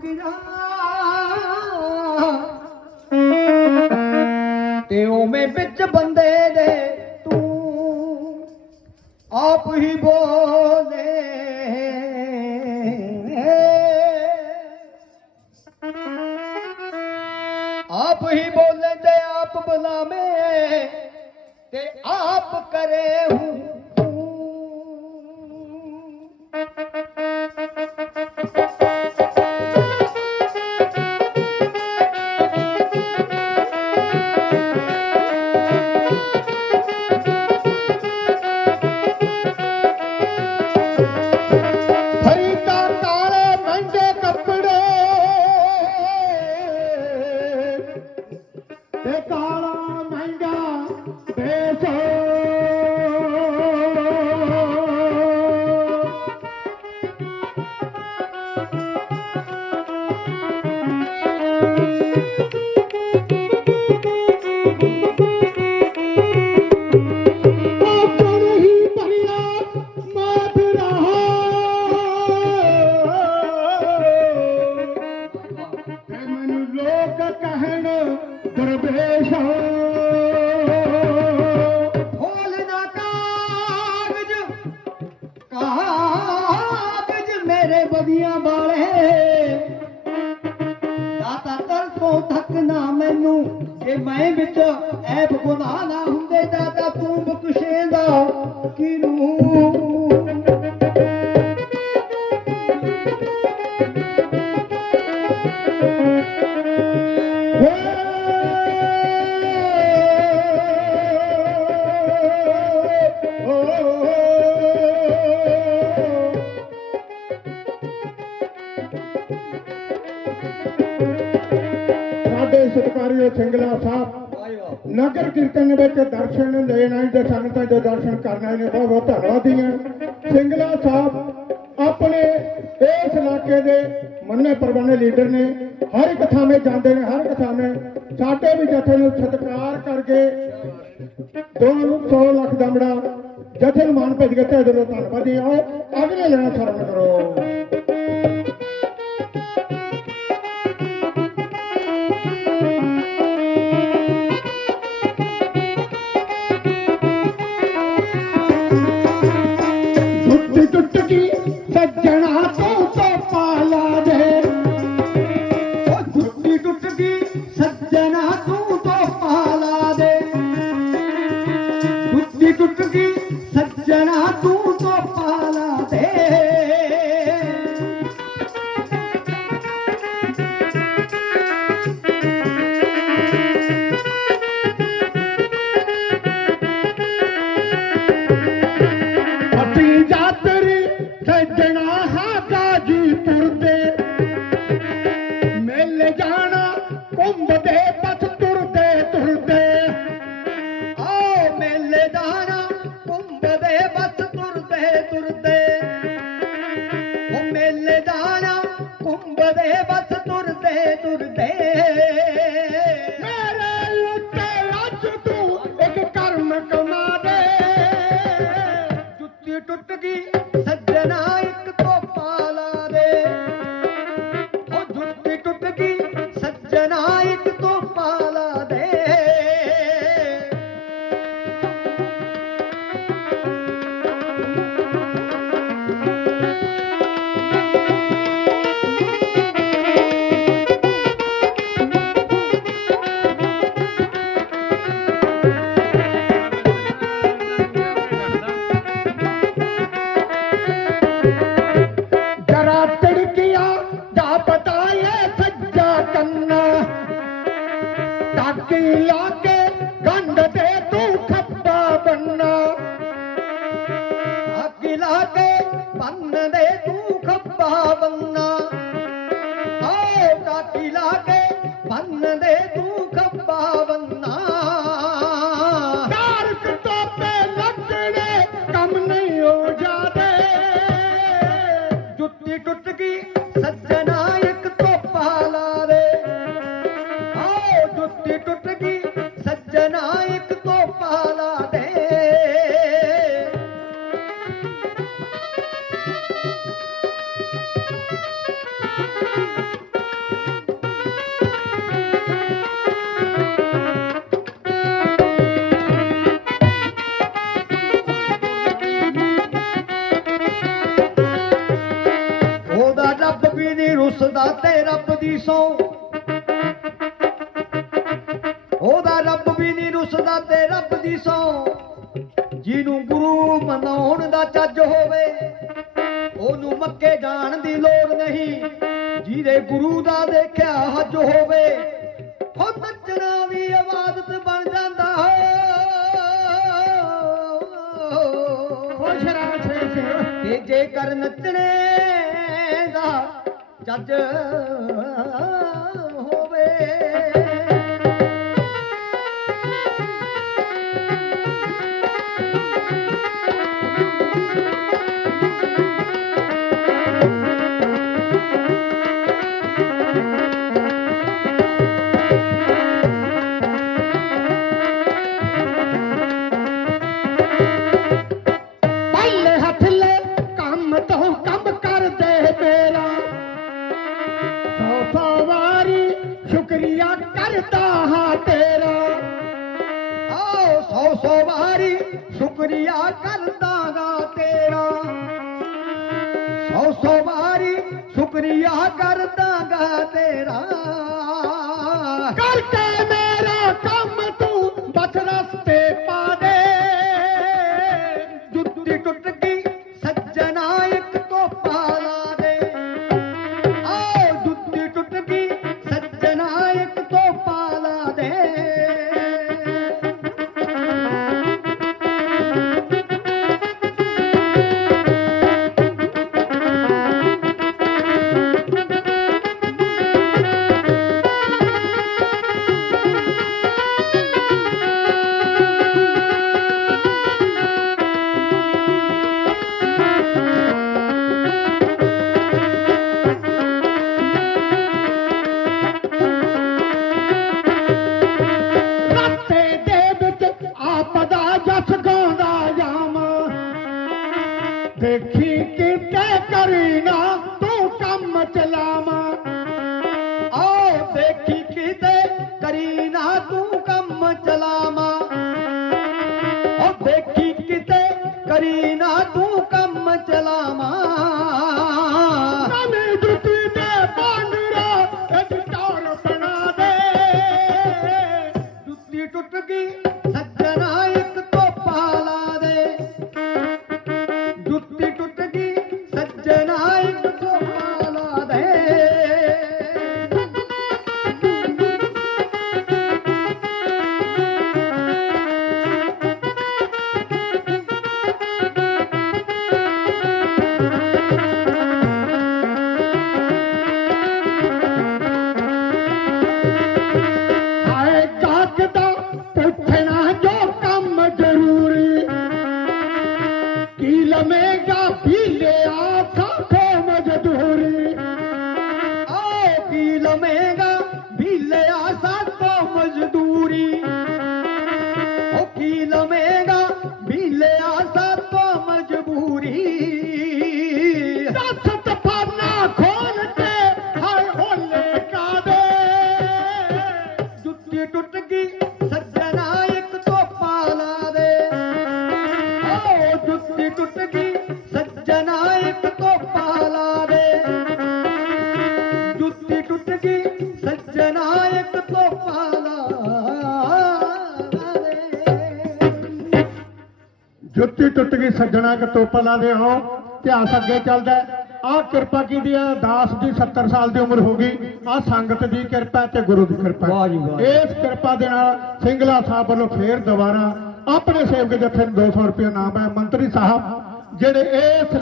ਰੁਕ ਜਾ ਤੇ ਉਵੇਂ ਵਿੱਚ ਬੰਦੇ ਦੇ ਤੂੰ ਆਪ ਹੀ ਬੋਲੇ। ਆਪ ਹੀ ਬੋਲੇ ਤੇ ਆਪ ਬੁਲਾਵੇ ਤੇ ਆਪ ਕਰੇ ਹੂੰ। ਮੇਰੇ ਬਦੀਆਂ ਵਾਲੇ ਦਾਤਾ ਤਰ ਤੋਂ ਤੱਕ ਨਾ ਮੈਨੂੰ। ਜੇ ਮੈਂ ਵਿੱਚ ਐਬ ਗੁਨਾਹ ਨਾ ਹੁੰਦੇ, ਦਾਦਾ ਤੂੰ ਬਖਸ਼ੇਂਦਾ ਕਿਨੂੰ ਸਤਿਕਾਰਯੋਗ ਸਾਹਿਬ ਨਗਰ ਕੀਰਤਨ ਵਿੱਚ ਦਰਸ਼ਨ ਲੈਣ ਆਏ ਤੇ ਸੰਗਤਾਂ ਦੇ ਦਰਸ਼ਨ ਕਰਨ ਆਏ ਨੇ, ਬਹੁਤ ਬਹੁਤ ਧੰਨਵਾਦੀ ਹਾਂ ਸਿੰਗਲਾ ਸਾਹਿਬ ਆਪਣੇ ਇਸ ਇਲਾਕੇ ਦੇ ਮੰਨੇ ਪਰਵਾਨੇ ਲੀਡਰ ਨੇ, ਹਰ ਇੱਕ ਥਾਵੇਂ ਜਾਂਦੇ ਨੇ, ਹਰ ਇੱਕ ਥਾਵੇਂ। ਸਾਡੇ ਵੀ ਜਥੇ ਨੂੰ ਸਤਿਕਾਰ ਕਰਕੇ 200 ਲੱਖ ਦਾ ਦਮੜਾ ਜਥੇ ਨੂੰ ਮਾਨ ਭੇਜ ਕੇ ਤੇ ਦਿਲੋਂ ਧੰਨਵਾਦੀ ਆਓ, ਅਗਲੇ ਲੈਣਾ ਸ਼ਰਮ ਕਰੋ। ਘੁੰਮਦੇ ਪਥ ਤੁਰਦੇ ਤੁਰਦੇ। ਆਓ ਮੇਲੇ ਦਾਣਾ ਕੁੰਭਦੇ ਬਸ ਤੁਰਦੇ ਤੁਰਦੇ। ਉਹ ਮੇਲੇ ਦਾਣਾ ਕੁੰਭਦੇ ਬਸ ਤੁਰਦੇ ਤੁਰਦੇ। ਅੱਗ ਲਾ ਕੇ ਬੰਨ ਦੇ ਤੂੰ ਖੱਬਾ 200 ਉਹਦਾ ਰੱਬ ਵੀ ਨਹੀਂ ਰੁੱਸਦਾ ਤੇ ਰੱਬ ਦੀ ਸੌ। ਜਿਹਨੂੰ ਗੁਰੂ ਮਨਾਉਣ ਦਾ ਚੱਜ ਹੋਵੇ ਉਹਨੂੰ ਮੱਕੇ ਜਾਣ ਦੀ ਲੋੜ ਨਹੀਂ। ਜਿਹਦੇ ਗੁਰੂ ਦਾ ਦੇਖਿਆ ਹੱਜ ਹੋਵੇ ਹੋ ਨੱਚਣਾ ਵੀ ਇਬਾਦਤ ਬਣ ਜਾਂਦਾ ਹੋ। ਹੋ ਸ਼ਰਾਬ ਸੇ ਤੇ ਜੇ ਕਰ ਨੱਚਣੇ ਚੱਜ ਸੌ ਸੌ ਵਾਰੀ ਸ਼ੁਕਰੀਆ ਕਰਦਾਗਾ ਤੇਰਾ। ਸੌ ਸੌ ਵਾਰੀ ਸ਼ੁਕਰੀਆ ਕਰਦਾਗਾ ਤੇਰਾ। ਕਰਕੇ ਦੇਖੀ ਕਿਤੇ ਕਰੀ ਤੂੰ ਕੰਮ ਚਲਾਵਾਂ। ਆਓ ਦੇਖੀ ਕਿਤੇ ਕਰੀਨਾ ਤੂੰ ਕੰਮ ਚਲਾਵਾ। ਉਹ ਦੇਖੀ ਕਿਤੇ ਕਰੀ ਤੂੰ ਕੰਮ ਚਲਾਵਾ। ਜੁੱਤੀ ਟੁੱਟ ਗਈ ਸੱਜਣਾ ਕਿ ਤੋਪਾ ਲਾ ਦੇ ਆਓ ਇਤਿਹਾਸ ਅੱਗੇ ਚੱਲਦਾ ਆ ਕਿਰਪਾ ਕੀਤੀ ਆ ਦਾਸ ਦੀ 70 ਸਾਲ ਦੀ ਉਮਰ ਹੋ ਗਈ। ਆ ਸੰਗਤ ਦੀ ਕਿਰਪਾ ਤੇ ਗੁਰੂ ਦੀ ਕਿਰਪਾ। ਵਾਹ ਜੀ ਵਾਹ। ਇਸ ਕਿਰਪਾ ਦੇ ਨਾਲ ਸਿੰਗਲਾ ਸਾਹਿਬ ਵੱਲੋਂ ਫੇਰ ਦੁਬਾਰਾ ਆਪਣੇ ਸੇਵਕ ਜਥੇ ਨੂੰ 200 ਰੁਪਏ ਨਾਮ ਹੈ। ਮੰਤਰੀ ਸਾਹਿਬ ਜਿਹੜੇ ਇਸ